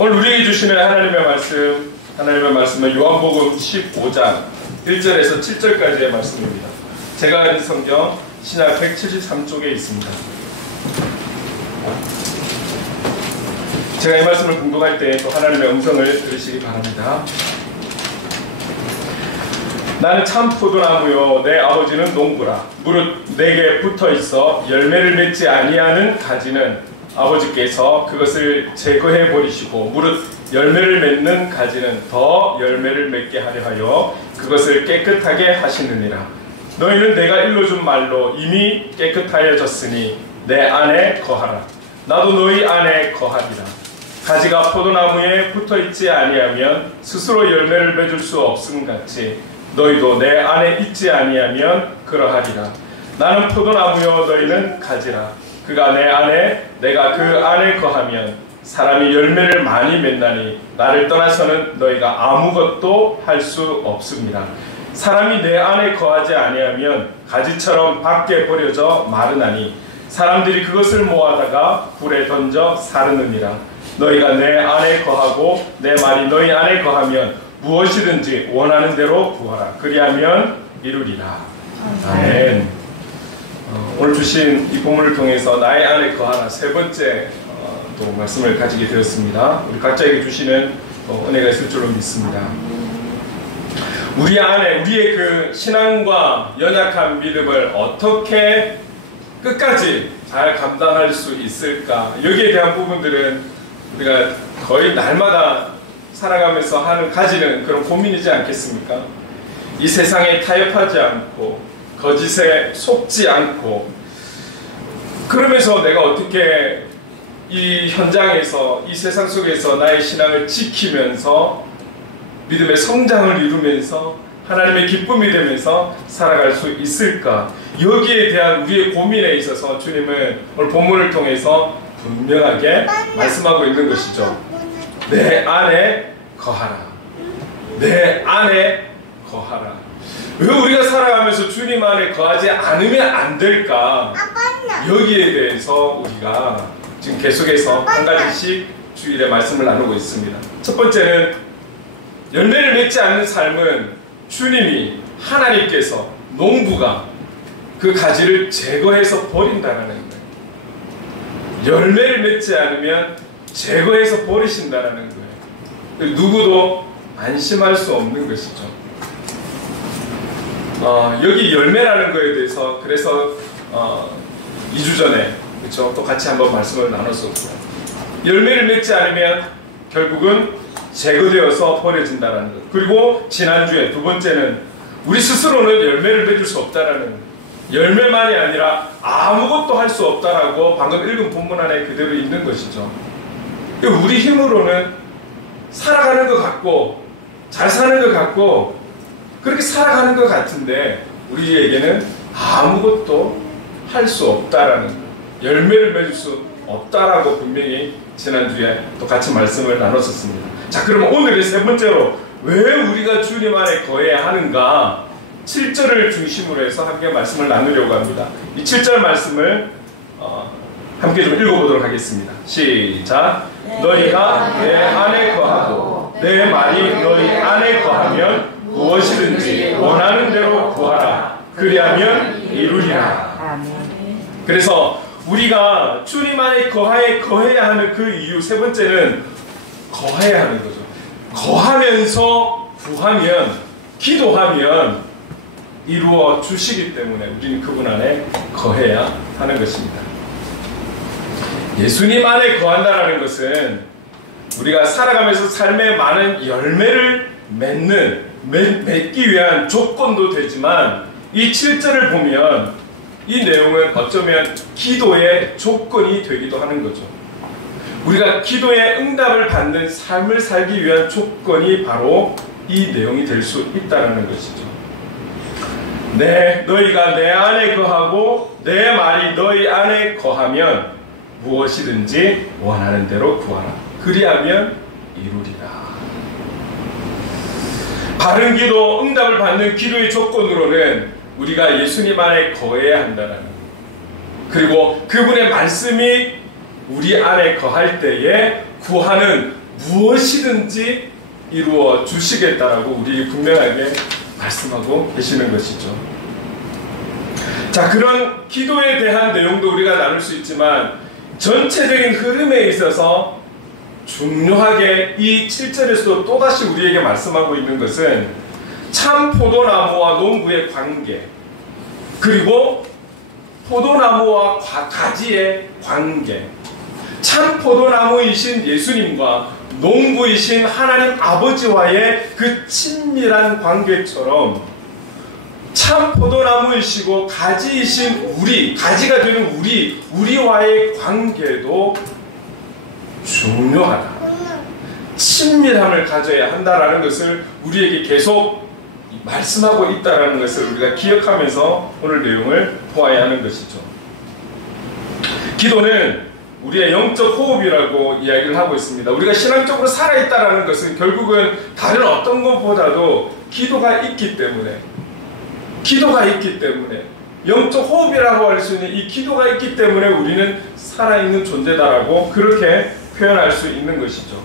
오늘 우리에게 주시는 하나님의 말씀은 요한복음 15장 1절에서 7절까지의 말씀입니다. 제가 가진 성경 신약 173쪽에 있습니다. 제가 이 말씀을 공독할 때 또 하나님의 음성을 들으시기 바랍니다. 나는 참 포도나무요 내 아버지는 농부라. 무릇 내게 붙어있어 열매를 맺지 아니하는 가지는 아버지께서 그것을 제거해 버리시고 무릇 열매를 맺는 가지는 더 열매를 맺게 하려 하여 그것을 깨끗하게 하시느니라. 너희는 내가 일러준 말로 이미 깨끗하여졌으니 내 안에 거하라. 나도 너희 안에 거하리라. 가지가 포도나무에 붙어있지 아니하면 스스로 열매를 맺을 수 없음같이 너희도 내 안에 있지 아니하면 그러하리라. 나는 포도나무요 너희는 가지라. 그가 내 안에 내가 그 안에 거하면 사람이 열매를 많이 맺나니 나를 떠나서는 너희가 아무것도 할 수 없습니다. 사람이 내 안에 거하지 아니하면 가지처럼 밖에 버려져 마르나니 사람들이 그것을 모아다가 불에 던져 사르느니라. 너희가 내 안에 거하고 내 말이 너희 안에 거하면 무엇이든지 원하는 대로 구하라. 그리하면 이루리라. 아멘. 오늘 주신 이 본문을 통해서 나의 안에 거하라 세 번째 또 말씀을 가지게 되었습니다. 우리 각자에게 주시는 은혜가 있을 줄로 믿습니다. 우리 안에 우리의 그 신앙과 연약한 믿음을 어떻게 끝까지 잘 감당할 수 있을까? 여기에 대한 부분들은 우리가 거의 날마다 살아가면서 가지는 그런 고민이지 않겠습니까? 이 세상에 타협하지 않고 거짓에 속지 않고 그러면서 내가 어떻게 이 현장에서 이 세상 속에서 나의 신앙을 지키면서 믿음의 성장을 이루면서 하나님의 기쁨이 되면서 살아갈 수 있을까? 여기에 대한 우리의 고민에 있어서 주님은 오늘 본문을 통해서 분명하게 말씀하고 있는 것이죠. 내 안에 거하라. 내 안에 거하라. 왜 우리가 살아가면서 주님 안에 거하지 않으면 안 될까? 여기에 대해서 우리가 지금 계속해서 한 가지씩 주일에 말씀을 나누고 있습니다. 첫 번째는 열매를 맺지 않는 삶은 주님이 하나님께서 농부가 그 가지를 제거해서 버린다는 거예요. 열매를 맺지 않으면 제거해서 버리신다는 거예요. 누구도 안심할 수 없는 것이죠. 여기 열매라는 거에 대해서 그래서 2주 전에 그렇죠? 또 같이 한번 말씀을 나눴었고 열매를 맺지 않으면 결국은 제거되어서 버려진다는 것. 그리고 지난주에 두 번째는 우리 스스로는 열매를 맺을 수 없다라는 것. 열매만이 아니라 아무것도 할 수 없다라고 방금 읽은 본문 안에 그대로 있는 것이죠. 우리 힘으로는 살아가는 것 같고 잘 사는 것 같고 그렇게 살아가는 것 같은데 우리에게는 아무것도 할 수 없다라는 것, 열매를 맺을 수 없다라고 분명히 지난주에 또 같이 말씀을 나눴었습니다. 자, 그럼 오늘의 세 번째로 왜 우리가 주님 안에 거해야 하는가 7절을 중심으로 해서 함께 말씀을 나누려고 합니다. 이 7절 말씀을 함께 좀 읽어보도록 하겠습니다. 시작. 너희가 내 안에 거하고 내 말이 너희 안에 거하면 무엇이든지 원하는 대로 구하라. 그리하면 이루리라. 그래서 우리가 주님 안에 거해야 하는 그 이유 세 번째는 거해야 하는 거죠. 거하면서 구하면 기도하면 이루어 주시기 때문에 우리는 그분 안에 거해야 하는 것입니다. 예수님 안에 거한다는 것은 우리가 살아가면서 삶에 많은 열매를 맺기 위한 조건도 되지만 이 7절을 보면 이 내용은 어쩌면 기도의 조건이 되기도 하는 거죠. 우리가 기도의 응답을 받는 삶을 살기 위한 조건이 바로 이 내용이 될 수 있다는 것이죠. 너희가 내 안에 거하고 내 말이 너희 안에 거하면 무엇이든지 원하는 대로 구하라. 그리하면 이루리라. 바른 기도, 응답을 받는 기도의 조건으로는 우리가 예수님 안에 거해야 한다는 것. 그리고 그분의 말씀이 우리 안에 거할 때에 구하는 무엇이든지 이루어 주시겠다라고 우리에게 분명하게 말씀하고 계시는 것이죠. 자, 그런 기도에 대한 내용도 우리가 나눌 수 있지만 전체적인 흐름에 있어서 중요하게 이 7절에서도 또다시 우리에게 말씀하고 있는 것은 참 포도나무와 농부의 관계, 그리고 포도나무와 가지의 관계, 참 포도나무이신 예수님과 농부이신 하나님 아버지와의 그 친밀한 관계처럼 참 포도나무이시고 가지이신 우리, 가지가 되는 우리와의 관계도 중요하다. 친밀함을 가져야 한다라는 것을 우리에게 계속 말씀하고 있다는 것을 우리가 기억하면서 오늘 내용을 보아야 하는 것이죠. 기도는 우리의 영적 호흡이라고 이야기를 하고 있습니다. 우리가 신앙적으로 살아있다는 것은 결국은 다른 어떤 것보다도 기도가 있기 때문에, 영적 호흡이라고 할 수 있는 이 기도가 있기 때문에 우리는 살아있는 존재다라고 그렇게 표현할 수 있는 것이죠.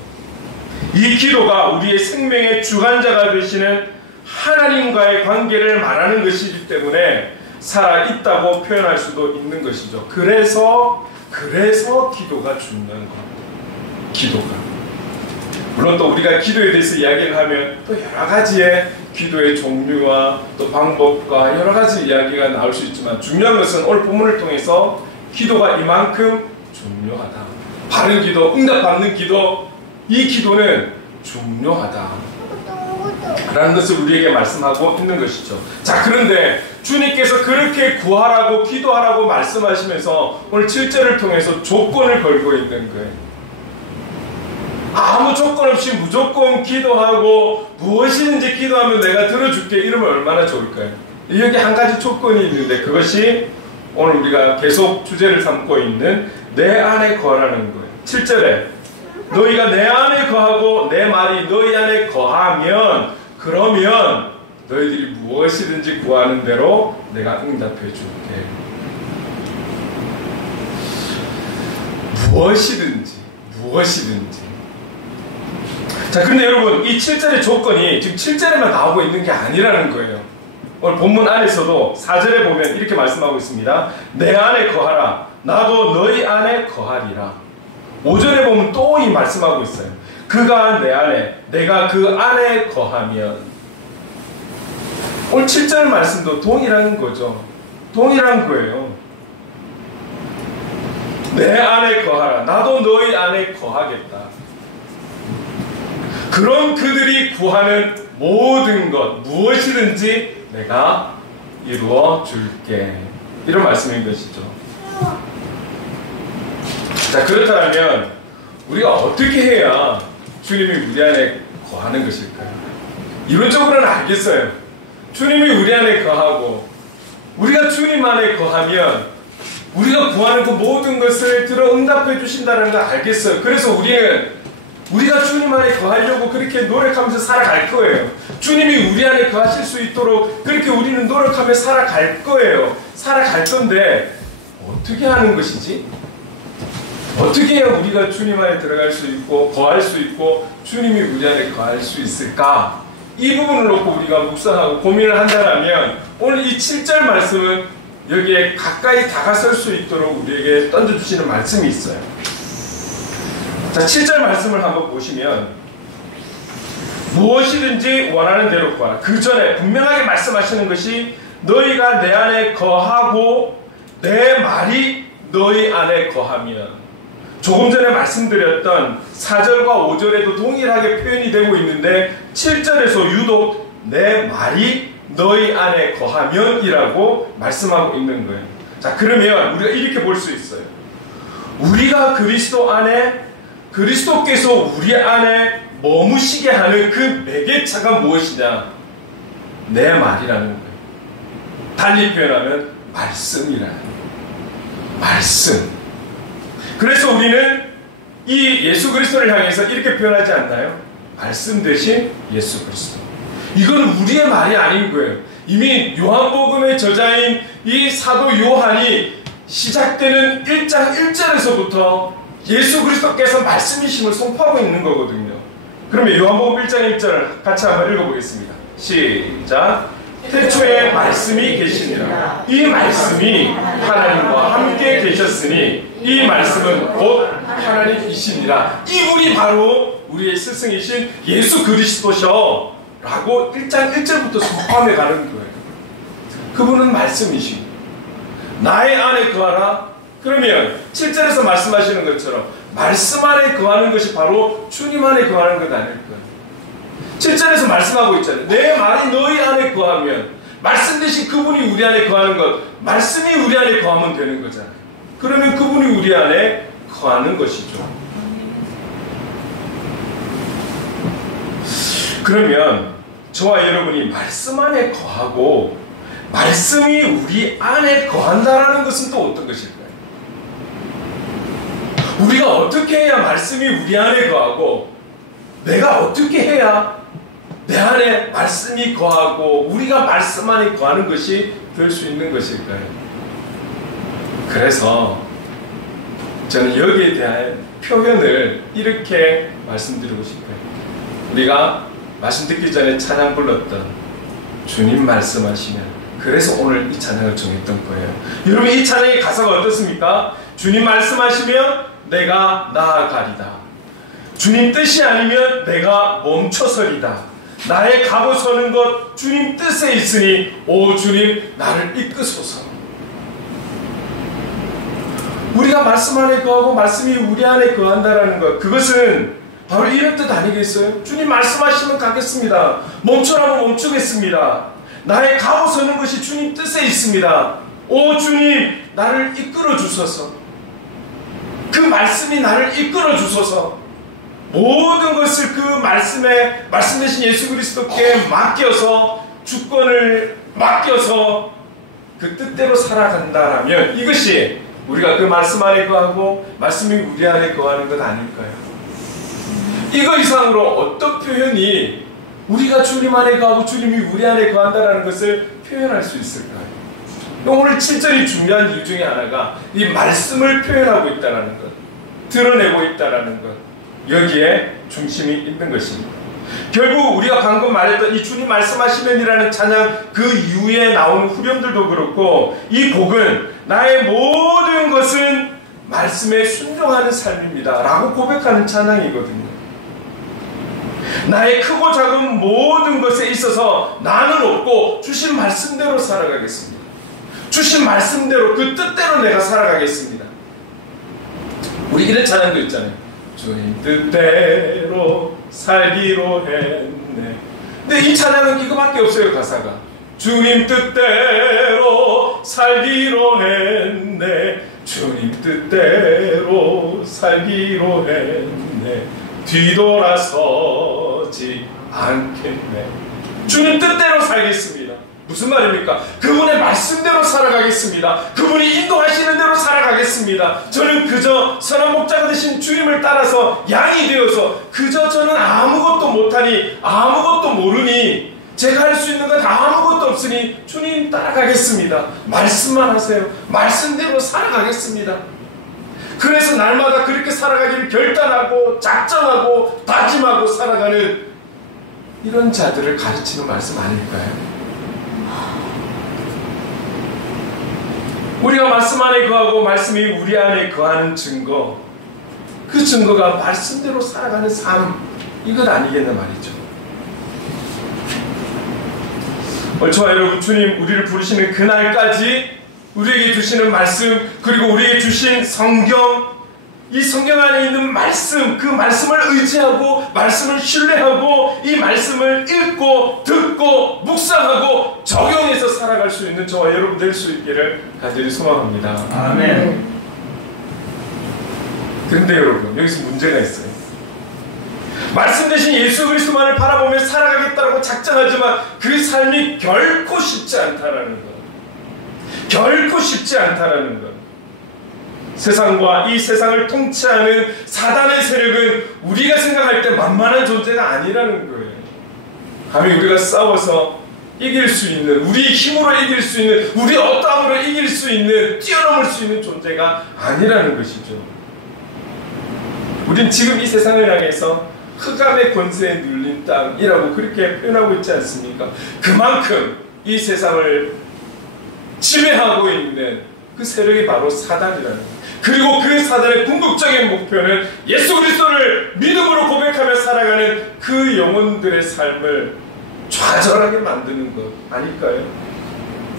이 기도가 우리의 생명의 주관자가 되시는 하나님과의 관계를 말하는 것이기 때문에 살아있다고 표현할 수도 있는 것이죠. 그래서 기도가 중요한 겁니다. 기도가. 물론 또 우리가 기도에 대해서 이야기를 하면 또 여러 가지의 기도의 종류와 또 방법과 여러 가지 이야기가 나올 수 있지만 중요한 것은 오늘 본문을 통해서 기도가 이만큼 중요하다. 바른 기도, 응답받는 기도, 이 기도는 중요하다 라는 것을 우리에게 말씀하고 있는 것이죠. 자, 그런데 주님께서 그렇게 구하라고 기도하라고 말씀하시면서 오늘 7절을 통해서 조건을 걸고 있는 거예요. 아무 조건 없이 무조건 기도하고 무엇이든지 기도하면 내가 들어줄게 이러면 얼마나 좋을까요? 여기 한 가지 조건이 있는데 그것이 오늘 우리가 계속 주제를 삼고 있는 내 안에 거하라는 거예요. 7절에 너희가 내 안에 거하고 내 말이 너희 안에 거하면 그러면 너희들이 무엇이든지 구하는 대로 내가 응답해 줄게. 무엇이든지. 자, 근데 여러분 이 7절의 조건이 지금 7절에만 나오고 있는 게 아니라는 거예요. 오늘 본문 안에서도 4절에 보면 이렇게 말씀하고 있습니다. 내 안에 거하라. 나도 너희 안에 거하리라. 5절에 보면 또 이 말씀하고 있어요. 그가 내 안에, 내가 그 안에 거하면. 오늘 7절 말씀도 동일한 거죠. 동일한 거예요. 내 안에 거하라. 나도 너희 안에 거하겠다. 그런 그들이 구하는 모든 것, 무엇이든지 내가 이루어 줄게. 이런 말씀인 것이죠. 자, 그렇다면 우리가 어떻게 해야 주님이 우리 안에 거하는 것일까요? 이론적으로는 알겠어요. 주님이 우리 안에 거하고 우리가 주님 안에 거하면 우리가 구하는 그 모든 것을 들어 응답해 주신다는 걸 알겠어요. 그래서 우리가 주님 안에 거하려고 그렇게 노력하면서 살아갈 거예요. 주님이 우리 안에 거하실 수 있도록 그렇게 우리는 노력하며 살아갈 거예요. 살아갈 건데 어떻게 하는 것이지? 어떻게 해야 우리가 주님 안에 들어갈 수 있고 거할 수 있고 주님이 우리 안에 거할 수 있을까? 이 부분을 놓고 우리가 묵상하고 고민을 한다면 오늘 이 7절 말씀은 여기에 가까이 다가설 수 있도록 우리에게 던져주시는 말씀이 있어요. 자, 7절 말씀을 한번 보시면 무엇이든지 원하는 대로 구하라. 그 전에 분명하게 말씀하시는 것이 너희가 내 안에 거하고 내 말이 너희 안에 거하면, 조금 전에 말씀드렸던 4절과 5절에도 동일하게 표현이 되고 있는데 7절에서 유독 내 말이 너희 안에 거하면 이라고 말씀하고 있는 거예요. 자, 그러면 우리가 이렇게 볼 수 있어요. 우리가 그리스도 안에, 그리스도께서 우리 안에 머무시게 하는 그 매개차가 무엇이냐? 내 말이라는 거예요. 달리 표현하면 말씀이라는 거예요. 말씀. 그래서 우리는 이 예수 그리스도를 향해서 이렇게 표현하지 않나요? 말씀 대신 예수 그리스도. 이건 우리의 말이 아닌 거예요. 이미 요한복음의 저자인 이 사도 요한이 시작되는 1장 1절에서부터 예수 그리스도께서 말씀이심을 선포하고 있는 거거든요. 그러면 요한복음 1장 1절 같이 한번 읽어보겠습니다. 시작. 태초에 말씀이 계시니라. 이 말씀이 하나님과 함께 계셨으니 이 말씀은 곧 하나님이시니라. 이분이 바로 우리의 스승이신 예수 그리스도셔 라고 1장 1절부터 선포하며 가는 거예요. 그분은 말씀이시고 나의 안에 거하라. 그러면 7절에서 말씀하시는 것처럼 말씀 안에 거하는 것이 바로 주님 안에 거하는 것 아닐까요? 7절에서 말씀하고 있잖아요. 내 말이 너희 안에 거하면, 말씀 대신 그분이 우리 안에 거하는 것, 말씀이 우리 안에 거하면 되는 거잖아요. 그러면 그분이 우리 안에 거하는 것이죠. 그러면 저와 여러분이 말씀 안에 거하고 말씀이 우리 안에 거한다라는 것은 또 어떤 것일까요? 우리가 어떻게 해야 말씀이 우리 안에 거하고 내가 어떻게 해야 내 안에 말씀이 거하고 우리가 말씀 안에 거하는 것이 될 수 있는 것일까요? 그래서 저는 여기에 대한 표현을 이렇게 말씀드리고 싶어요. 우리가 말씀 듣기 전에 찬양 불렀던 주님 말씀하시면, 그래서 오늘 이 찬양을 정했던 거예요. 여러분, 이 찬양의 가사가 어떻습니까? 주님 말씀하시면 내가 나아가리다. 주님 뜻이 아니면 내가 멈춰서리다. 나의 가고 서는 것 주님 뜻에 있으니 오 주님 나를 이끄소서. 우리가 말씀 안에 거하고 말씀이 우리 안에 거한다라는 것, 그것은 바로 이런 뜻 아니겠어요? 주님 말씀하시면 가겠습니다. 멈추라면 멈추겠습니다. 나의 가고 서는 것이 주님 뜻에 있습니다. 오 주님 나를 이끌어 주소서. 그 말씀이 나를 이끌어 주소서. 모든 것을 그 말씀에, 말씀 대신 예수 그리스도께 맡겨서, 주권을 맡겨서 그 뜻대로 살아간다라면 이것이 우리가 그 말씀 안에 거하고 말씀이 우리 안에 거하는 것 아닐까요? 이거 이상으로 어떤 표현이 우리가 주님 안에 거하고 주님이 우리 안에 거한다는 것을 표현할 수 있을까요? 오늘 7절이 중요한 이유 중에 하나가 이 말씀을 표현하고 있다는 것, 드러내고 있다는 것, 여기에 중심이 있는 것입니다. 결국 우리가 방금 말했던 이 주님 말씀하시면이라는 찬양 그 이후에 나오는 후렴들도 그렇고, 이 곡은 나의 모든 것은 말씀에 순종하는 삶입니다 라고 고백하는 찬양이거든요. 나의 크고 작은 모든 것에 있어서 나는 없고 주신 말씀대로 살아가겠습니다. 주신 말씀대로 그 뜻대로 내가 살아가겠습니다. 우리 이런 찬양도 있잖아요. 주님 뜻대로 살기로 했네. 근데 이 찬양은 이거밖에 없어요. 가사가 주님 뜻대로 살기로 했네. 주님 뜻대로 살기로 했네. 뒤돌아서지 않겠네. 주님 뜻대로 살겠습니다. 무슨 말입니까? 그분의 말씀대로 살아가겠습니다. 그분이 인도하시는 대로 살아가겠습니다. 저는 그저 선한 목자가 되신 주님을 따라서 양이 되어서 그저 저는 아무것도 못하니 아무것도 모르니 제가 할 수 있는 건 아무것도 없으니 주님 따라가겠습니다. 말씀만 하세요. 말씀대로 살아가겠습니다. 그래서 날마다 그렇게 살아가기를 결단하고 작정하고 다짐하고 살아가는 이런 자들을 가르치는 말씀 아닐까요? 우리가 말씀 안에 거하고 말씀이 우리 안에 거하는 증거, 그 증거가 말씀대로 살아가는 삶, 이것 아니겠나 말이죠. 저와 여러분, 주님 우리를 부르시는 그날까지 우리에게 주시는 말씀, 그리고 우리에게 주신 성경, 이 성경 안에 있는 말씀, 그 말씀을 의지하고 말씀을 신뢰하고 이 말씀을 읽고 듣고 묵상하고 적용해서 살아갈 수 있는 저와 여러분 될 수 있기를 간절히 소망합니다. 아멘. 그런데 여러분, 여기서 문제가 있어요. 말씀 대신 예수 그리스도만을 바라보며 살아가겠다고 작정하지만 그 삶이 결코 쉽지 않다라는 것, 결코 쉽지 않다라는 것. 세상과 이 세상을 통치하는 사단의 세력은 우리가 생각할 때 만만한 존재가 아니라는 거예요. 감히 우리가 싸워서 이길 수 있는, 우리의 힘으로 이길 수 있는, 우리 어떠함으로 이길 수 있는, 뛰어넘을 수 있는 존재가 아니라는 것이죠. 우린 지금 이 세상을 향해서 흑암의 권세에 눌린 땅이라고 그렇게 표현하고 있지 않습니까? 그만큼 이 세상을 지배하고 있는 그 세력이 바로 사단이라는 거예요. 그리고 그 사단의 궁극적인 목표는 예수 그리스도를 믿음으로 고백하며 살아가는 그 영혼들의 삶을 좌절하게 만드는 것 아닐까요?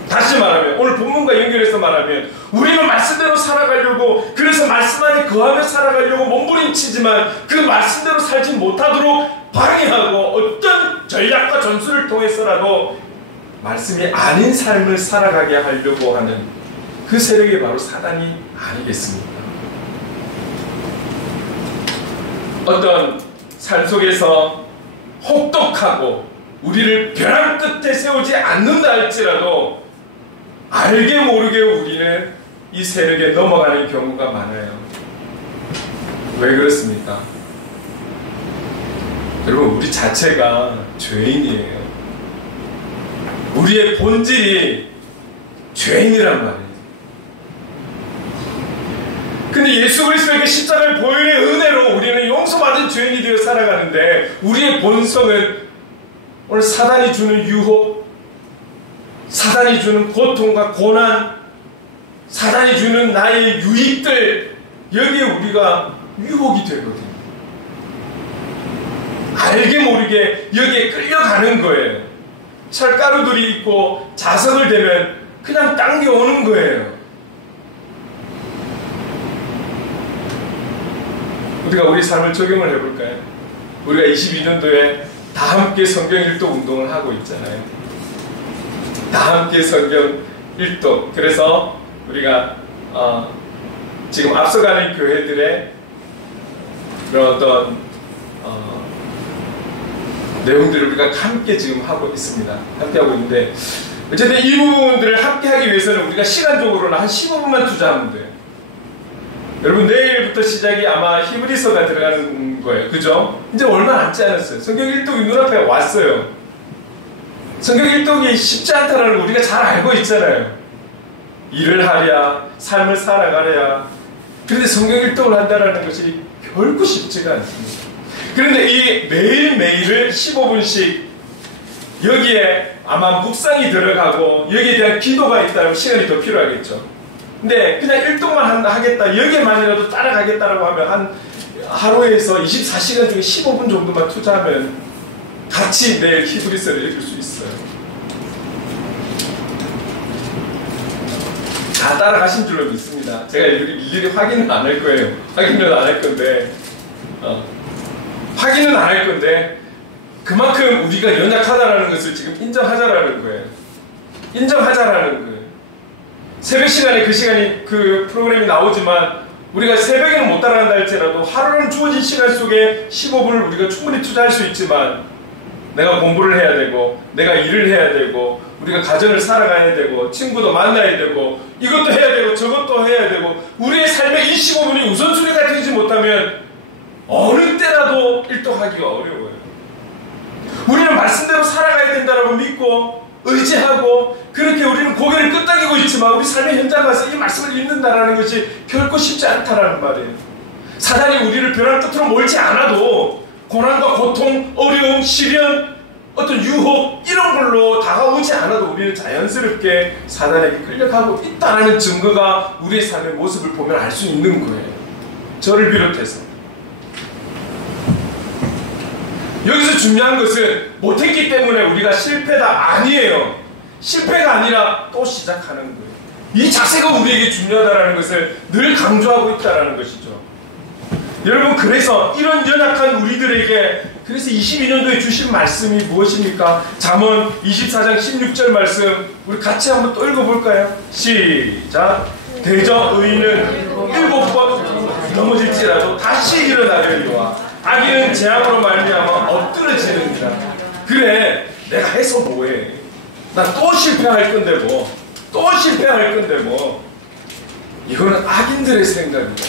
다시 말하면, 오늘 본문과 연결해서 말하면, 우리는 말씀대로 살아가려고, 그래서 말씀 안에 거하며 살아가려고 몸부림치지만 그 말씀대로 살지 못하도록 방해하고 어떤 전략과 전술을 통해서라도 말씀이 아닌 삶을 살아가게 하려고 하는 그 세력이 바로 사단이 아니겠습니까? 어떤 삶 속에서 혹독하고 우리를 벼랑 끝에 세우지 않는다 할지라도 알게 모르게 우리는 이 세력에 넘어가는 경우가 많아요. 왜 그렇습니까? 여러분, 우리 자체가 죄인이에요. 우리의 본질이 죄인이란 말이에요. 근데 예수 그리스도에게 십자가의 보혈의 은혜로 우리는 용서받은 죄인이 되어 살아가는데, 우리의 본성은 오늘 사단이 주는 유혹, 사단이 주는 고통과 고난, 사단이 주는 나의 유익들, 여기에 우리가 유혹이 되거든요. 알게 모르게 여기에 끌려가는 거예요. 철가루들이 있고 자석을 대면 그냥 당겨오는 거예요. 우리가 우리 삶을 적용을 해볼까요? 우리가 22년도에 다 함께 성경 일독 운동을 하고 있잖아요. 다 함께 성경 일독. 그래서 우리가 지금 앞서가는 교회들의 그런 어떤 내용들을 우리가 함께 지금 하고 있습니다. 함께 하고 있는데, 어쨌든 이 부분들을 함께 하기 위해서는 우리가 시간적으로는 한 15분만 투자하면 돼요. 여러분, 내일부터 시작이 아마 히브리서가 들어가는 거예요. 그죠? 이제 얼마 남지 않았어요. 성경 일독이 눈앞에 왔어요. 성경 일독이 쉽지 않다는 걸 우리가 잘 알고 있잖아요. 일을 하랴, 삶을 살아가랴. 그런데 성경 일독을 한다는 것이 결코 쉽지가 않습니다. 그런데 이 매일매일을 15분씩 여기에 아마 묵상이 들어가고 여기에 대한 기도가 있다면 시간이 더 필요하겠죠. 근데 그냥 일독만 하겠다, 여기에만이라도 따라가겠다라고 하면 한 하루에서 24시간 중에 15분 정도만 투자하면 같이 내일 히브리서를 읽을 수 있어요. 다 따라가신 줄로 믿습니다. 제가 일일이 확인은 안 할 거예요. 확인은 안 할 건데 확인은 안 할 건데 그만큼 우리가 연약하다라는 것을 지금 인정하자라는 거예요. 인정하자라는 거예요. 새벽 시간에 그 프로그램이 나오지만 우리가 새벽에는 못 따라간다 할지라도 하루는 주어진 시간 속에 15분을 우리가 충분히 투자할 수 있지만, 내가 공부를 해야 되고 내가 일을 해야 되고 우리가 가정을 살아가야 되고 친구도 만나야 되고 이것도 해야 되고 저것도 해야 되고 우리의 삶의 이 15분이 우선순위가 되지 못하면 어느 때라도 일독하기가 어려워요. 우리는 말씀대로 살아가야 된다고 믿고 의지하고 그렇게 우리는 고개를 끄덕이고 있지만 우리 삶의 현장 가서 이 말씀을 읽는다는 것이 결코 쉽지 않다라는 말이에요. 사단이 우리를 벼랑 끝으로 몰지 않아도 고난과 고통, 어려움, 시련, 어떤 유혹 이런 걸로 다가오지 않아도 우리는 자연스럽게 사단에게 끌려가고 있다는 증거가 우리의 삶의 모습을 보면 알 수 있는 거예요. 저를 비롯해서. 여기서 중요한 것은 못했기 때문에 우리가 실패다 아니에요. 실패가 아니라 또 시작하는 거예요. 이 자세가 우리에게 중요하다는 것을 늘 강조하고 있다는 것이죠. 여러분, 그래서 이런 연약한 우리들에게 그래서 22년도에 주신 말씀이 무엇입니까? 잠언 24장 16절 말씀 우리 같이 한번 또 읽어볼까요? 시작. 대저 의인은 7번 넘어질지라도 다시 일어나려니와 악인은 재앙으로 말미암아 엎드러지느니라. 그래, 내가 해서 뭐해? 나 또 실패할 건데 뭐, 또 실패할 건데 뭐. 이거는 악인들의 생각입니다.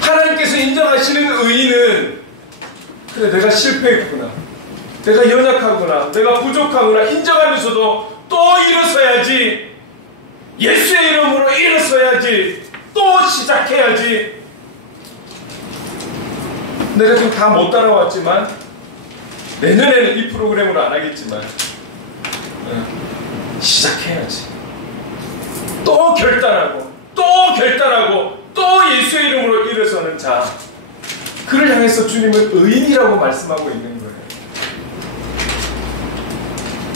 하나님께서 인정하시는 의인은 그래, 내가 실패했구나, 내가 연약하구나, 내가 부족하구나 인정하면서도 또 일어서야지, 예수의 이름으로 일어서야지, 또 시작해야지. 내가 지금 다 못 따라왔지만 내년에는 이 프로그램으로 안 하겠지만 시작해야지. 또 결단하고 또 결단하고 또 예수의 이름으로 일어서는 자, 그를 향해서 주님은 의인이라고 말씀하고 있는 거예요.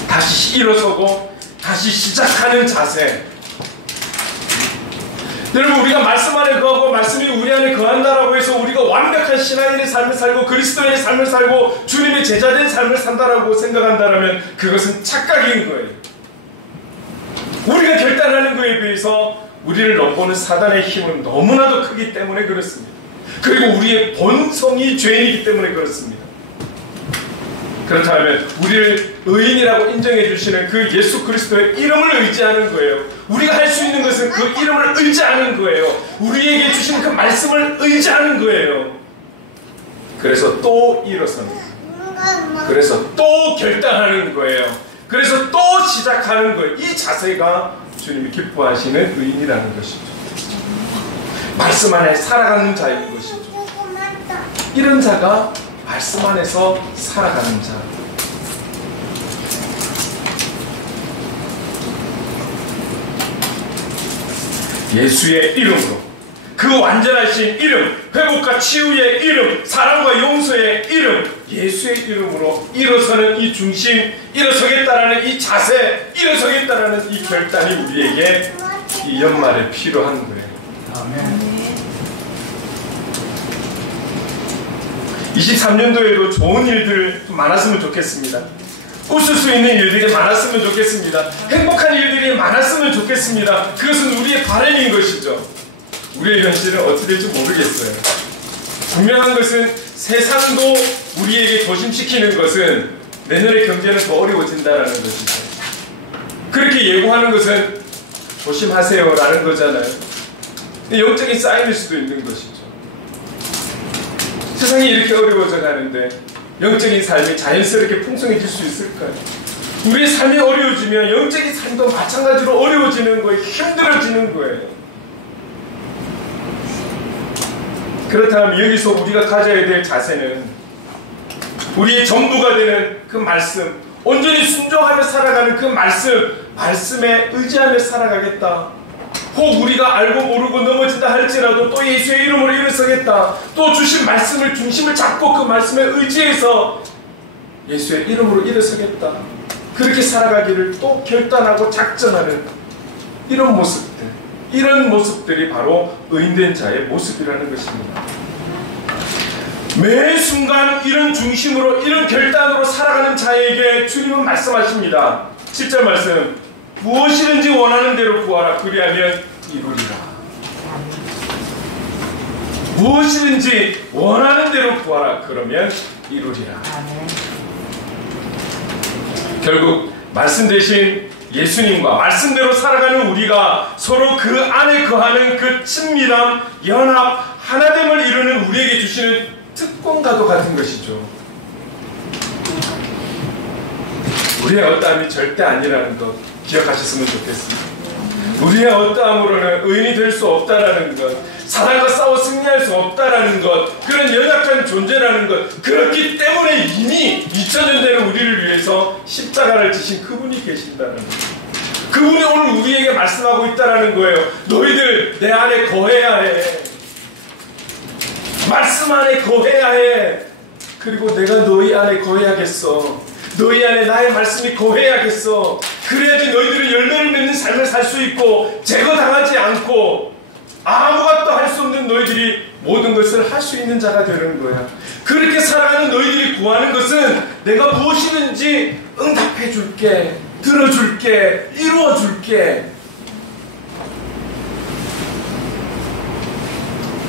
다시 일어서고 다시 시작하는 자세. 여러분, 우리가 말씀 안에 거하고 말씀이 우리 안에 거한다라고 해서 우리가 완벽한 신앙인의 삶을 살고 그리스도인의 삶을 살고 주님의 제자된 삶을 산다라고 생각한다면 그것은 착각인 거예요. 우리가 결단하는 것에 비해서 우리를 넘보는 사단의 힘은 너무나도 크기 때문에 그렇습니다. 그리고 우리의 본성이 죄인이기 때문에 그렇습니다. 그렇다면 우리를 의인이라고 인정해 주시는 그 예수 그리스도의 이름을 의지하는 거예요. 우리가 할 수 있는 것은 그 이름을 의지하는 거예요. 우리에게 주신 그 말씀을 의지하는 거예요. 그래서 또 일어서는 거예요. 그래서 또 결단하는 거예요. 그래서 또 시작하는 거예요. 이 자세가 주님이 기뻐하시는 의인이라는 것이죠. 말씀 안에 살아가는 자인 것이죠. 이런 자가 말씀 안에서 살아가는 자. 예수의 이름으로, 그 완전하신 이름, 회복과 치유의 이름, 사랑과 용서의 이름, 예수의 이름으로 일어서는 이 중심, 일어서겠다라는 이 자세, 일어서겠다라는 이 결단이 우리에게 이 연말에 필요한 거예요. 아멘. 23년도에도 좋은 일들 많았으면 좋겠습니다. 웃을 수 있는 일들이 많았으면 좋겠습니다. 행복한 일들이 많았으면 좋겠습니다. 그것은 우리의 바람인 것이죠. 우리의 현실은 어떻게 될지 모르겠어요. 분명한 것은 세상도 우리에게 조심시키는 것은 내년의 경제는 더 어려워진다는 것이죠. 그렇게 예고하는 것은 조심하세요라는 거잖아요. 영적인 사인일 수도 있는 것이죠. 세상이 이렇게 어려워져 가는데 영적인 삶이 자연스럽게 풍성해질 수 있을까요? 우리의 삶이 어려워지면 영적인 삶도 마찬가지로 어려워지는 거예요. 힘들어지는 거예요. 그렇다면 여기서 우리가 가져야 될 자세는 우리의 전부가 되는 그 말씀, 온전히 순종하며 살아가는 그 말씀에 의지하며 살아가겠다. 혹 우리가 알고 모르고 넘어진다 할지라도 또 예수의 이름으로 일어서겠다. 또 주신 말씀을 중심을 잡고 그 말씀에 의지해서 예수의 이름으로 일어서겠다. 그렇게 살아가기를 또 결단하고 작정하는 이런 모습들, 이런 모습들이 바로 의인된 자의 모습이라는 것입니다. 매 순간 이런 중심으로, 이런 결단으로 살아가는 자에게 주님은 말씀하십니다. 7절 말씀, 무엇이든지 원하는 대로 구하라. 그리하면 이루리라. 무엇이든지 원하는 대로 구하라. 그러면 이루리라. 결국 말씀 대신 예수님과 말씀대로 살아가는 우리가 서로 그 안에 거하는 그 친밀함, 연합, 하나됨을 이루는 우리에게 주시는 특권과도 같은 것이죠. 우리의 어떠함이 절대 아니라는 것 기억하셨으면 좋겠습니다. 우리의 어떠함으로는 의인이 될 수 없다라는 것, 사단과 싸워 승리할 수 없다라는 것, 그런 연약한 존재라는 것, 그렇기 때문에 이미 2000년 전에 우리를 위해서 십자가를 지신 그분이 계신다는 것, 그분이 오늘 우리에게 말씀하고 있다라는 거예요. 너희들 내 안에 거해야 해. 말씀 안에 거해야 해. 그리고 내가 너희 안에 거해야겠어. 너희 안에 나의 말씀이 거해야겠어. 그래야지 너희들은 열매를 맺는 삶을 살 수 있고 제거당하지 않고 아무것도 할 수 없는 너희들이 모든 것을 할 수 있는 자가 되는 거야. 그렇게 살아가는 너희들이 구하는 것은 내가 무엇이든지 응답해 줄게, 들어줄게, 이루어 줄게.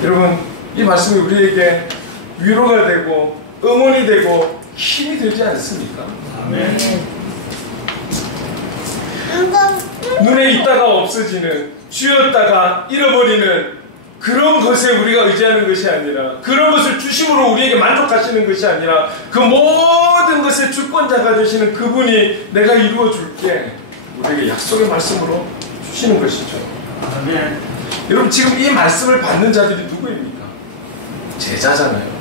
여러분, 이 말씀이 우리에게 위로가 되고 응원이 되고 힘이 되지 않습니까? 아멘. 눈에 있다가 없어지는, 쥐었다가 잃어버리는 그런 것에 우리가 의지하는 것이 아니라, 그런 것을 주심으로 우리에게 만족하시는 것이 아니라, 그 모든 것의 주권자가 되시는 그분이 내가 이루어 줄게, 우리에게 약속의 말씀으로 주시는 것이죠. 아멘. 여러분, 지금 이 말씀을 받는 자들이 누구입니까? 제자잖아요.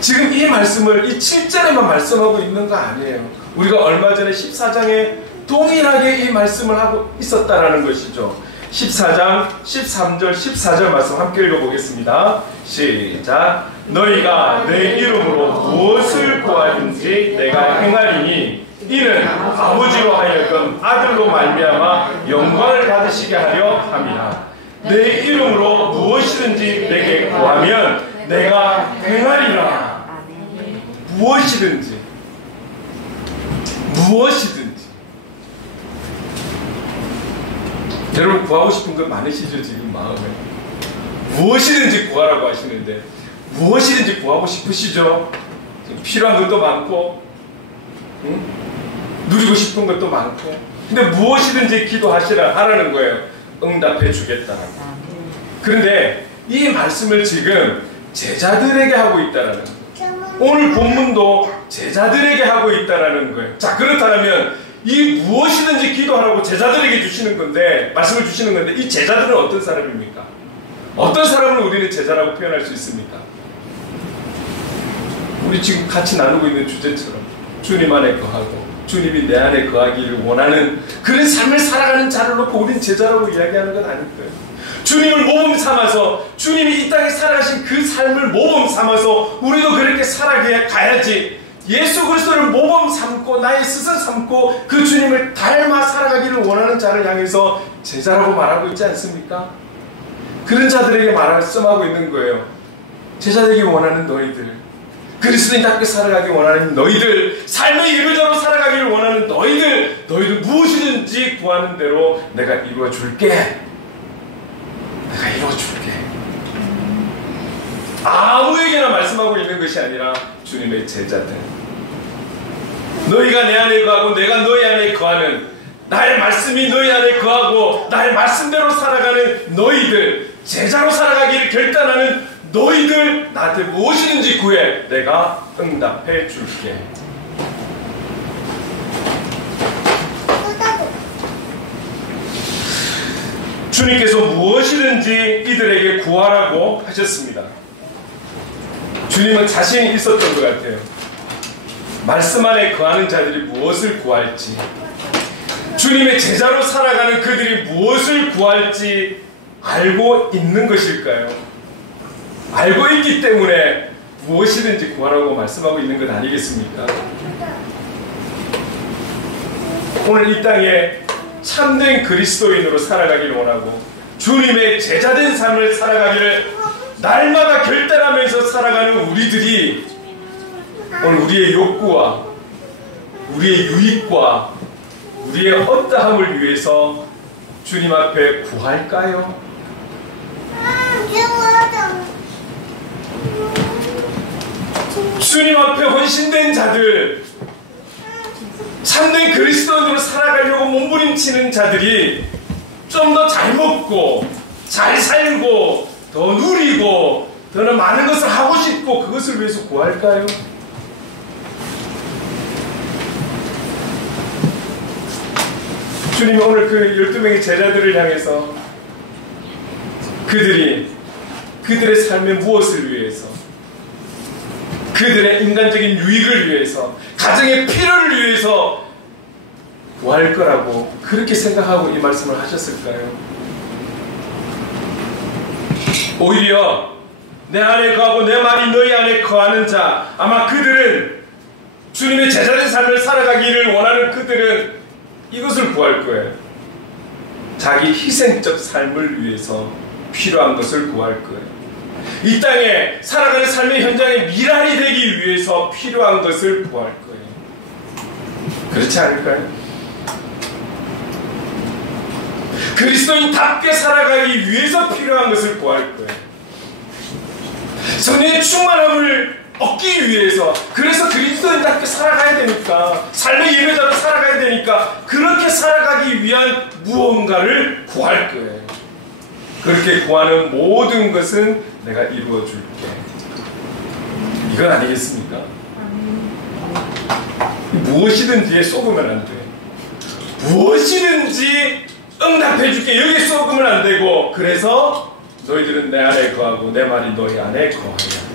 지금 이 말씀을 이 7절에만 말씀하고 있는 거 아니에요. 우리가 얼마 전에 14장에 동일하게 이 말씀을 하고 있었다라는 것이죠. 14장 13절 14절 말씀 함께 읽어보겠습니다. 시작. 너희가 내 이름으로 무엇을 구하든지 내가 행하리니 이는 아버지로 하여금 아들로 말미암아 영광을 받으시게 하려 함이라. 내 이름으로 무엇이든지 내게 구하면 내가 행하리라. 무엇이든지 여러분 구하고 싶은 것 많으시죠? 지금 마음에 무엇이든지 구하라고 하시는데 무엇이든지 구하고 싶으시죠? 지금 필요한 것도 많고 누리고 싶은 것도 많고 근데 무엇이든지 기도하시라 하라는 거예요. 응답해 주겠다라고. 그런데 이 말씀을 지금 제자들에게 하고 있다라는 거예요. 오늘 본문도 제자들에게 하고 있다라는 거예요. 자, 그렇다면 이 무엇이든지 기도하라고 제자들에게 주시는 건데 말씀을 주시는 건데 이 제자들은 어떤 사람입니까? 어떤 사람을 우리는 제자라고 표현할 수 있습니까? 우리 지금 같이 나누고 있는 주제처럼 주님 안에 거하고 주님이 내 안에 거하기를 원하는 그런 삶을 살아가는 자를 놓고 우리는 제자라고 이야기하는 건 아닐 거예요. 주님을 모범 삼아서 주님이 이 땅에 살아가신 그 삶을 모범 삼아서 우리도 그렇게 살아가야지. 예수 그리스도를 모범 삼고 나의 스승 삼고 그 주님을 닮아 살아가기를 원하는 자를 향해서 제자라고 말하고 있지 않습니까? 그런 자들에게 말씀하고 있는 거예요. 제자 되기 원하는 너희들, 그리스도인답게 살아가기 원하는 너희들, 삶의 이루자로 살아가기를 원하는 너희들 무엇이든지 구하는 대로 내가 이루어줄게. 내가 이루어줄게. 아무에게나 말씀하고 있는 것이 아니라 주님의 제자들, 너희가 내 안에 거하고 내가 너희 안에 거하는, 나의 말씀이 너희 안에 거하고 나의 말씀대로 살아가는 너희들, 제자로 살아가기를 결단하는 너희들, 나한테 무엇이든지 구해. 내가 응답해 줄게. 주님께서 무엇이든지 이들에게 구하라고 하셨습니다. 주님은 자신이 있었던 것 같아요. 말씀 안에 거하는 자들이 무엇을 구할지, 주님의 제자로 살아가는 그들이 무엇을 구할지 알고 있는 것일까요? 알고 있기 때문에 무엇이든지 구하라고 말씀하고 있는 것 아니겠습니까? 오늘 이 땅에 참된 그리스도인으로 살아가기를 원하고 주님의 제자된 삶을 살아가기를 날마다 결단하면서 살아가는 우리들이 오늘 우리의 욕구와 우리의 유익과 우리의 어떠함을 위해서 주님 앞에 구할까요? 주님 앞에 헌신된 자들, 참된 그리스도인으로 살아가려고 몸부림치는 자들이 좀 더 잘 먹고 잘 살고 더 누리고 더 많은 것을 하고 싶고 그것을 위해서 구할까요? 주님이 오늘 그 12명의 제자들을 향해서 그들의 삶의 무엇을 위해서, 그들의 인간적인 유익을 위해서, 가정의 필요를 위해서 구할 거라고 그렇게 생각하고 이 말씀을 하셨을까요? 오히려 내 안에 거하고 내 말이 너희 안에 거하는 자, 아마 그들은 주님의 제자된 삶을 살아가기를 원하는 그들은 이것을 구할 거예요. 자기 희생적 삶을 위해서 필요한 것을 구할 거예요. 이 땅에 살아가는 삶의 현장에 미랄이 되기 위해서 필요한 것을 구할 거예요. 그렇지 않을까요? 그리스도인답게 살아가기 위해서 필요한 것을 구할 거예요. 성령의 충만함을 얻기 위해서, 그래서 그리스도인답게 살아가야 되니까, 삶의 예배자로 살아가야 되니까 그렇게 살아가기 위한 무언가를 구할 거예요. 그렇게 구하는 모든 것은 내가 이루어 줄게. 이건 아니겠습니까? 무엇이든지에 쏘으면 안 돼. 무엇이든지 응답해 줄게. 여기에 쏘으면 안 되고, 그래서 너희들은 내 안에 거하고 내 말이 너희 안에 거하야 돼.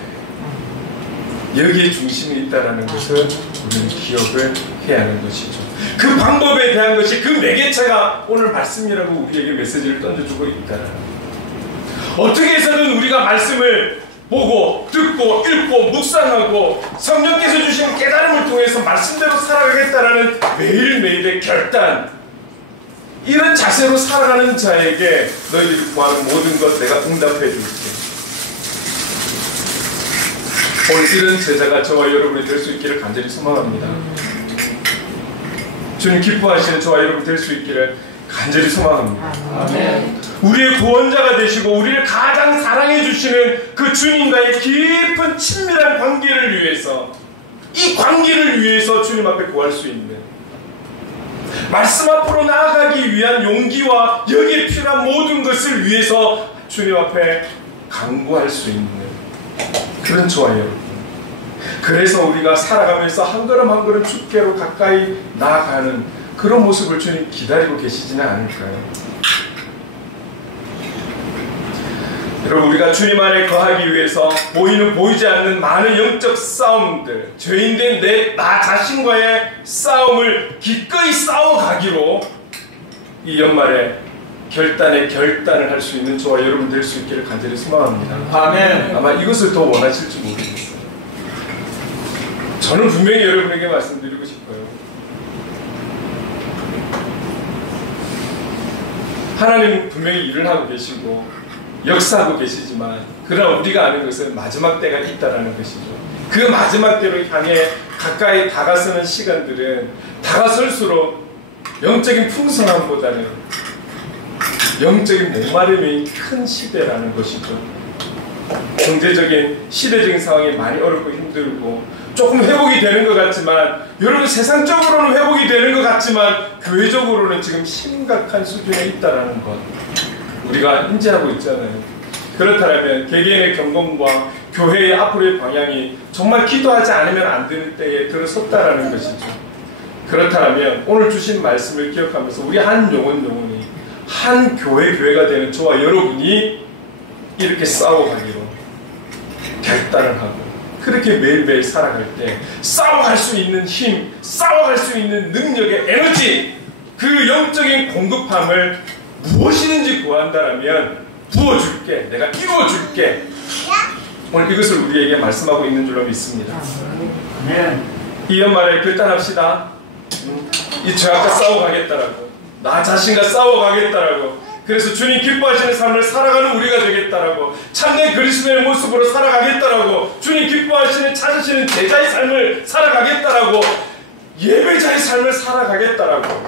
여기에 중심이 있다는 것을 우리는 기억을 해야 하는 것이죠. 그 방법에 대한 것이 그 매개체가 오늘 말씀이라고 우리에게 메시지를 던져주고 있다는 어떻게 해서든 우리가 말씀을 보고 듣고 읽고 묵상하고 성령께서 주신 깨달음을 통해서 말씀대로 살아가겠다라는 매일매일의 결단, 이런 자세로 살아가는 자에게 너희들이 구하는 모든 것 내가 응답해 줄게. 오늘 이런 제자가 저와 여러분이 될 수 있기를 간절히 소망합니다. 주님 기뻐하시는 저와 여러분 될 수 있기를 간절히 소망합니다. 아멘. 우리의 구원자가 되시고 우리를 가장 사랑해 주시는 그 주님과의 깊은 친밀한 관계를 위해서, 이 관계를 위해서 주님 앞에 구할 수 있는, 말씀 앞으로 나아가기 위한 용기와 여기에 필요한 모든 것을 위해서 주님 앞에 간구할 수 있는 그런 저와 여러분, 그래서 우리가 살아가면서 한 걸음 한 걸음 주께로 가까이 나아가는 그런 모습을 주님 기다리고 계시지는 않을까요? 여러분, 우리가 주님 안에 거하기 위해서 보이는 보이지 않는 많은 영적 싸움들, 죄인된 나 자신과의 싸움을 기꺼이 싸워가기로 이 연말에 결단을 할 수 있는 저와 여러분 될 수 있기를 간절히 소망합니다. 아멘. 아마 이것을 더 원하실지 모르겠어요. 저는 분명히 여러분에게 말씀드리고 싶어요. 하나님 분명히 일을 하고 계시고 역사하고 계시지만, 그러나 우리가 아는 것은 마지막 때가 있다는 것이죠. 그 마지막 때로 향해 가까이 다가서는 시간들은 다가설수록 영적인 풍성함보다는 영적인 목마름이 큰 시대라는 것이죠. 경제적인 시대적인 상황이 많이 어렵고 힘들고 조금 회복이 되는 것 같지만, 여러분 세상적으로는 회복이 되는 것 같지만 교회적으로는 지금 심각한 수준에 있다는 것 우리가 인지하고 있잖아요. 그렇다면 개개인의 경건과 교회의 앞으로의 방향이 정말 기도하지 않으면 안 되는 때에 들어섰다라는 것이죠. 그렇다면 오늘 주신 말씀을 기억하면서 우리 한 영혼이 한 교회가 되는 저와 여러분이 이렇게 싸워가기로 결단을 하고, 그렇게 매일매일 살아갈 때 싸워갈 수 있는 힘, 싸워갈 수 있는 능력의 에너지, 그 영적인 공급함을 무엇이든지 구한다라면 부어줄게, 내가 이루어줄게. 오늘 이것을 우리에게 말씀하고 있는 줄로 믿습니다. 이 연말에 결단합시다. 이 죄악과 싸워가겠다라고, 나 자신과 싸워가겠다라고, 그래서 주님 기뻐하시는 삶을 살아가는 우리가 되겠다라고, 참된 그리스도의 모습으로 살아가겠다라고, 주님 기뻐하시는 찾으시는 제자의 삶을 살아가겠다라고, 예배자의 삶을 살아가겠다라고.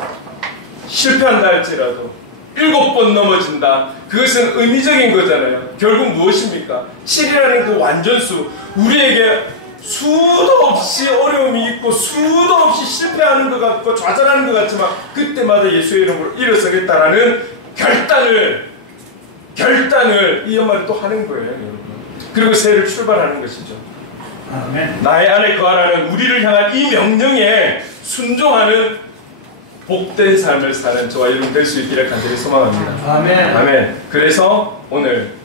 실패한다 할지라도 7번 넘어진다. 그것은 의미적인 거잖아요. 결국 무엇입니까? 7이라는 그 완전수, 우리에게 수도 없이 어려움이 있고 수도 없이 실패하는 것 같고 좌절하는 것 같지만 그때마다 예수의 이름으로 일어서겠다라는 결단을 이 연말에 또 하는 거예요, 여러분. 그리고 새해를 출발하는 것이죠. 아멘. 나의 안에 거하라는 우리를 향한 이 명령에 순종하는 복된 삶을 사는 저와 여러분 될 수 있기를 간절히 소망합니다. 아멘. 아멘. 그래서 오늘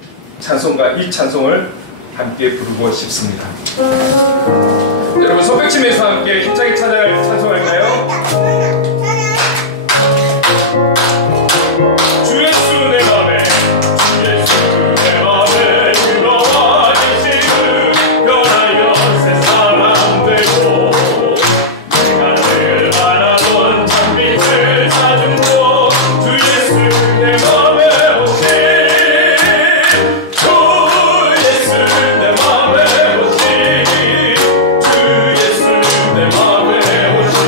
찬송가 이 찬송을 함께 부르고 싶습니다. 여러분 손뼉치면서 함께 힘차게 찬송할까요? 주 예수 내 맘에, 주 예수 내 맘에 들어와 계시는 변하여 새 사람 되고, 내가 늘 바라본 참빛을 찾음고 주 예수 내 맘에 오시, 주 예수 내 맘에 오시, 주 예수 내 맘에 오시.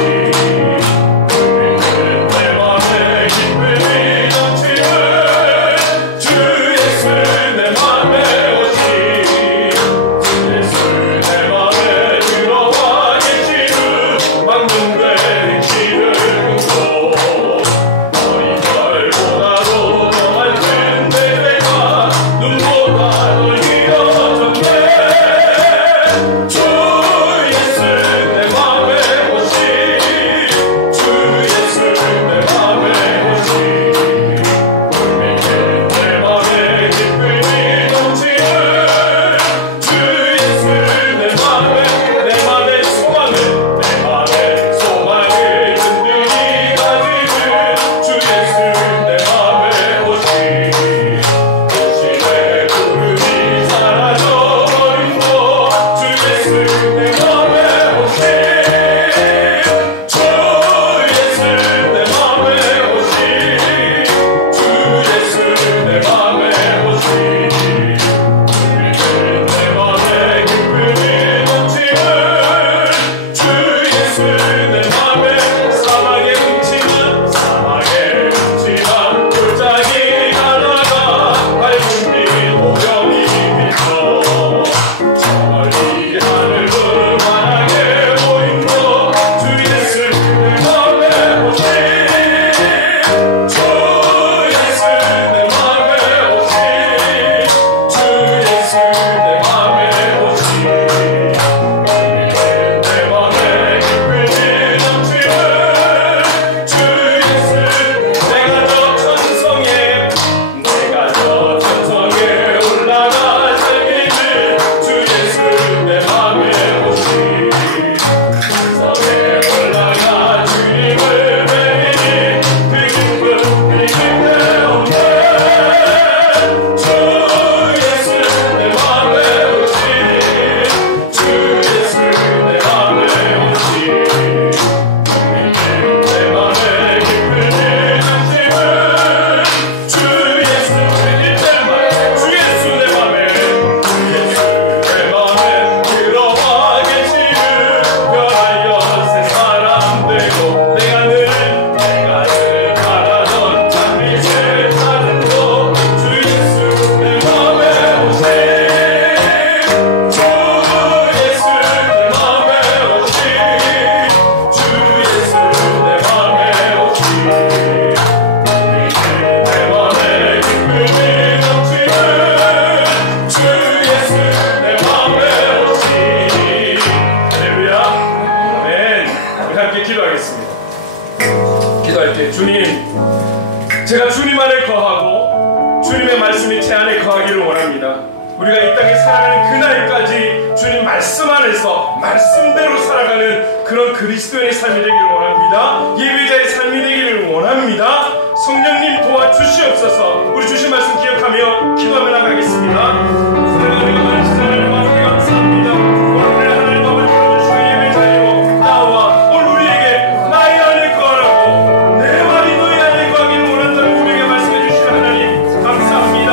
주님의 말씀이 제 안에 거하기를 원합니다. 우리가 이 땅에 살아가는 그날까지 주님 말씀 안에서 말씀대로 살아가는 그런 그리스도인의 삶이 되기를 원합니다. 예배자의 삶이 되기를 원합니다. 성령님 도와주시옵소서. 우리 주신 말씀 기억하며 기도하며 나가겠습니다. 사랑하는 하나님 아버지 감사합니다. 오늘 하나님 아버지 불러주시고 예배자로 나와 오늘 우리에게 나의 안에 거하라고 내 말이 너희 안에 거하기를 원한다고 우리에게 말씀해 주시는 하나님 감사합니다.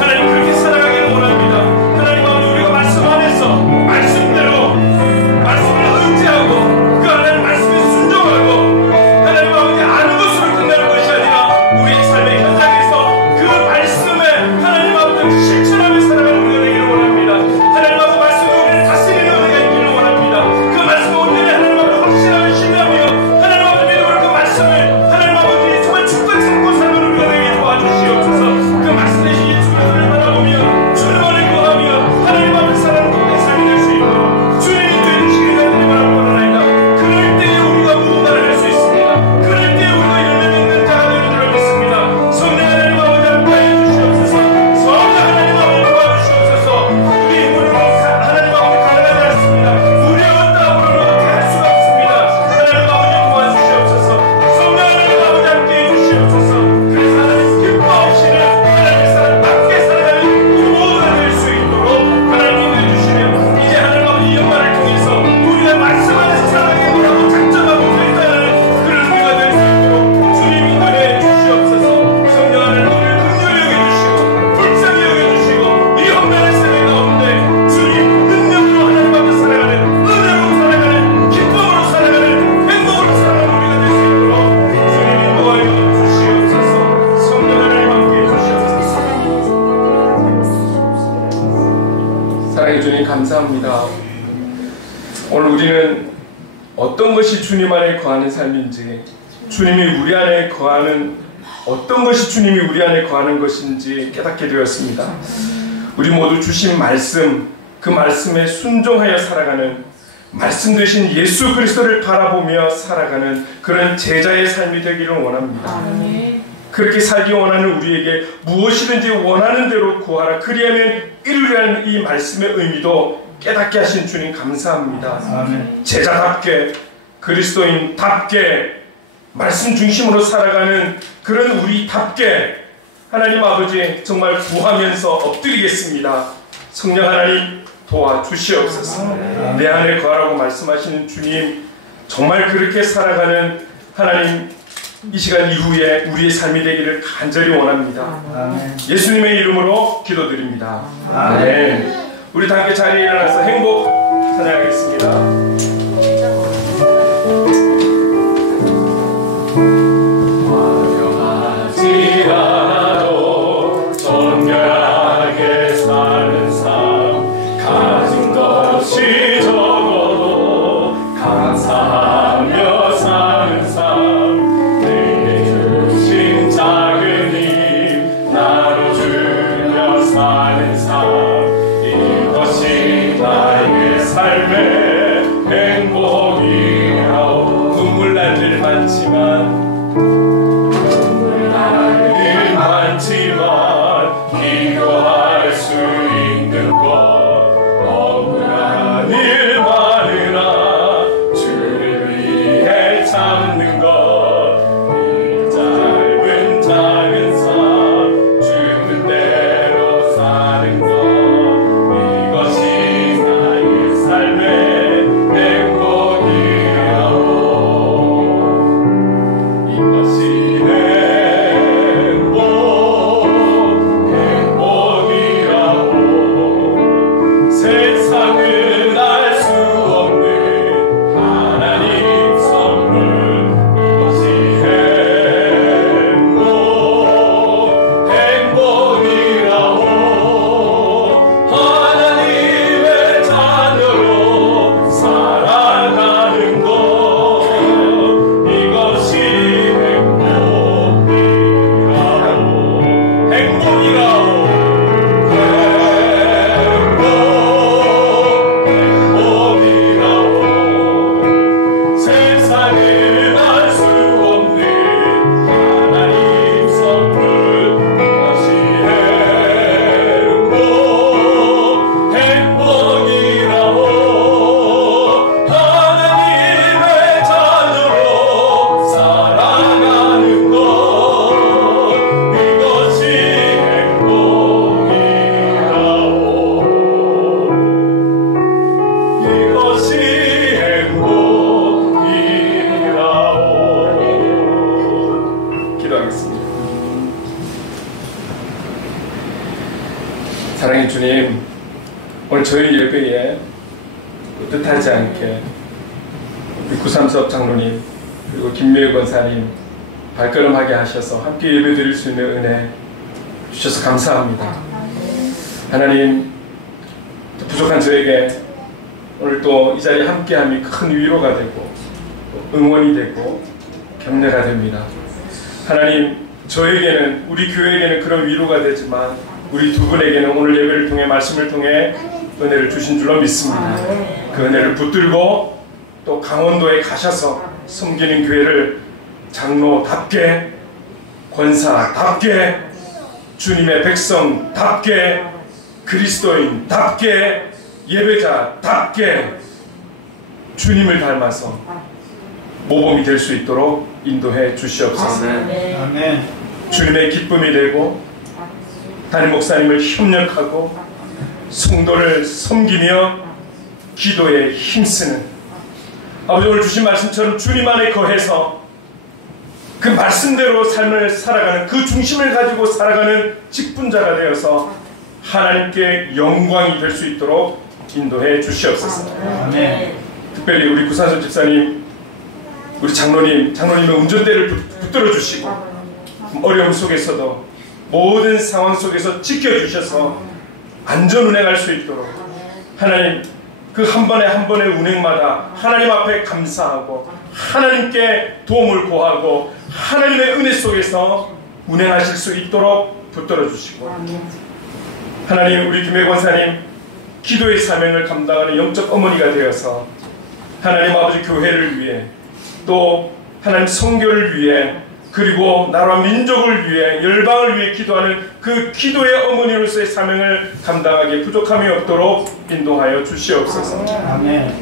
하나님 그렇게 살아가기를 원합니다. 하나님 아버지 우리가 말씀 안에서 말씀대로 말씀을 의지하고 그 하나님 말씀에 순종하고 하나님 아버지 아는 것으로 끝나는 것이 아니라 우리의 삶의 현장에서 그 말씀에 하나님 아버지 실천하며 살아가는 우리가 되기를 원합니다. 하나님 아버지 말씀이 우리를 다스리는 은혜가 있기를 원합니다. 그 말씀을 온전히 하나님 아버지 확신하며 신뢰하며 하나님 아버지 믿음으로 그 말씀을 하나님 아버지 정말 죽고 참고 사는 우리가 되게 도와주시옵소서. 그 말씀 대신 예수 그리스도를 바라보며 주님 안에 거하며 하나님 아버지 사랑하는 복된 삶이 될 수 있도록 주님이 되시기를 간절히 바라고 원하나이다. 그럴 때에 우리가 무언가를 할 수 있습니다. 그럴 때에 우리가 열매 맺는 자가 되는 줄 믿습니다. 성령 하나님 아버지 함께해 주시옵소서. 성령 하나님 아버지 도와주시옵소서. 우리 힘으로는 하나님 아버지 가능하지 않습니다. 우리 어떠함으로는 그렇게 할 수가 없습니다. 하나님 아버지 도와주시옵소서. 성령 하나님 아버지 함께해 주시옵소서. 그래서 하나님 기뻐하시는 하나님의 사랑 밖에 살아가는 우리 모두가 될 수 있도록 하나님 인도해 주시며 이제 하나님 아버지 이 연말을 통해서 우리가 말씀 안에서 살아가게 뭐라고 작정하고 결단하는 그런 우리가 될 수 있도록 주님 인도해 주시옵소서. 성령 하나님 우리를 긍휼히 여겨주시고 불쌍히 여겨주시고 이 험난한 세대 가운데 주님 능력으로 하나님 앞에 살아가는 은혜로 살아가는 기쁨으로 살아가는 행복으로 살아가는 우리가 될 수 있도록 주님 인도하여 주시옵소서. 성령 하나님 함께해 주시옵소서. 사랑해 주님 감사합니다. 오늘 우리는 어떤 것이 주님 안에 거하는 삶인지, 주님이 우리 안에 거하는 어떤 것이 주님이 우리 안에 거하는 것인지 깨닫게 되었습니다. 우리 모두 주신 말씀, 그 말씀에 순종하여 살아가는 말씀 되신 예수 그리스도를 바라보며 살아가는 그런 제자의 삶이 되기를 원합니다. 그렇게 살기 원하는 우리에게 무엇이든지 원하는 대로 구하라 그리하면 이루리라는 이 말씀의 의미도 깨닫게 하신 주님 감사합니다. 아멘. 제자답게 그리스도인답게 말씀 중심으로 살아가는 그런 우리답게 하나님 아버지 정말 구하면서 엎드리겠습니다. 성령 하나님 도와주시옵소서. 내 안에 거하라고 말씀하시는 주님 정말 그렇게 살아가는 하나님 이 시간 이후에 우리의 삶이 되기를 간절히 원합니다. 아멘. 예수님의 이름으로 기도드립니다. 아멘. 아멘. 우리 다 함께 자리에 일어나서 행복 찬양하겠습니다. 화려하지 않아도 정결하게 사는 삶 가진 것이 적어도 감사하며 사는 삶 내게 주신 작은 힘 나눠주며 사는 삶 이것이 나의 삶의 행복이라오. 눈물 날 일 많지만 기도할 수 있는 것 억울한 일 많으나 주를 위해 참는 것 이 짧은 작은 삶 주는 대로 사는 것 이것이 나의 삶의 행복이라오. 이것이 세상은 알 수 없는 하나님 선물 이것이 행복이라오. 하나님의 자녀로 살아가는 것 이것이 행복이라오. 세상은 알 수 없는 하나님 선물 이것이 사랑의 주님, 오늘 저희 예배에 뜻하지 않게 우리 구삼섭 장로님 그리고 김미애 권사님 발걸음하게 하셔서 함께 예배드릴 수 있는 은혜 주셔서 감사합니다. 하나님, 부족한 저에게 오늘 또 이 자리에 함께함이 큰 위로가 되고 응원이 되고 격려가 됩니다. 하나님, 저에게는, 우리 교회에게는 그런 위로가 되지만 우리 두 분에게는 오늘 예배를 통해, 말씀을 통해 은혜를 주신 줄로 믿습니다. 그 은혜를 붙들고 또 강원도에 가셔서 섬기는 교회를 장로답게, 권사답게, 주님의 백성답게, 그리스도인답게, 예배자답게 주님을 닮아서 모범이 될 수 있도록 인도해 주시옵소서. 아멘. 주님의 기쁨이 되고 담임 목사님을 협력하고 성도를 섬기며 기도에 힘쓰는, 아버지, 오늘 주신 말씀처럼 주님 안에 거해서 그 말씀대로 삶을 살아가는, 그 중심을 가지고 살아가는 직분자가 되어서 하나님께 영광이 될 수 있도록 인도해 주시옵소서. 아멘. 특별히 우리 구산섭 집사님, 우리 장로님의 운전대를 붙들어 주시고 어려움 속에서도 모든 상황 속에서 지켜주셔서 안전 운행할 수 있도록, 하나님, 그 한 번의 한 번의 운행마다 하나님 앞에 감사하고 하나님께 도움을 구하고 하나님의 은혜 속에서 운행하실 수 있도록 붙들어 주시고, 하나님, 우리 김혜 권사님 기도의 사명을 감당하는 영적 어머니가 되어서 하나님 아버지 교회를 위해, 또 하나님 성교를 위해, 그리고 나라와 민족을 위해, 열방을 위해 기도하는 그 기도의 어머니로서의 사명을 감당하기에 부족함이 없도록 인도하여 주시옵소서. 아멘.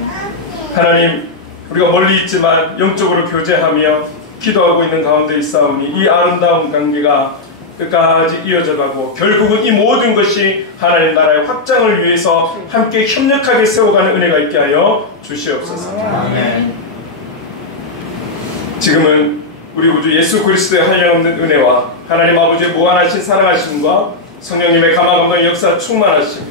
하나님, 우리가 멀리 있지만 영적으로 교제하며 기도하고 있는 가운데 있사오니 이 아름다운 관계가 끝까지 이어져가고 결국은 이 모든 것이 하나님 나라의 확장을 위해서 함께 협력하게 세워가는 은혜가 있게 하여 주시옵소서. 아멘. 지금은 우리 구주 예수 그리스도의 한량없는 은혜와 하나님 아버지의 무한하신 사랑하심과 성령님의 감화감동의 역사 충만하심,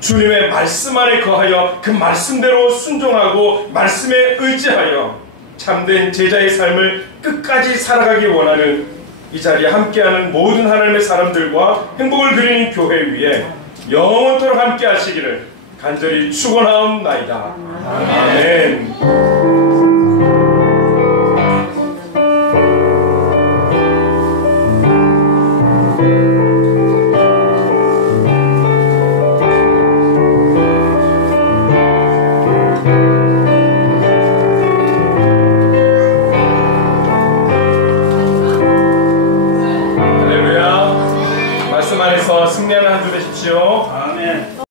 주님의 말씀 안에 거하여 그 말씀대로 순종하고 말씀에 의지하여 참된 제자의 삶을 끝까지 살아가기 원하는 이 자리에 함께하는 모든 하나님의 사람들과 행복을 그리는 교회 위에 영원토록 함께 하시기를 간절히 축원하옵나이다. 아멘. 승리하는 한 주 되십시오. 아멘.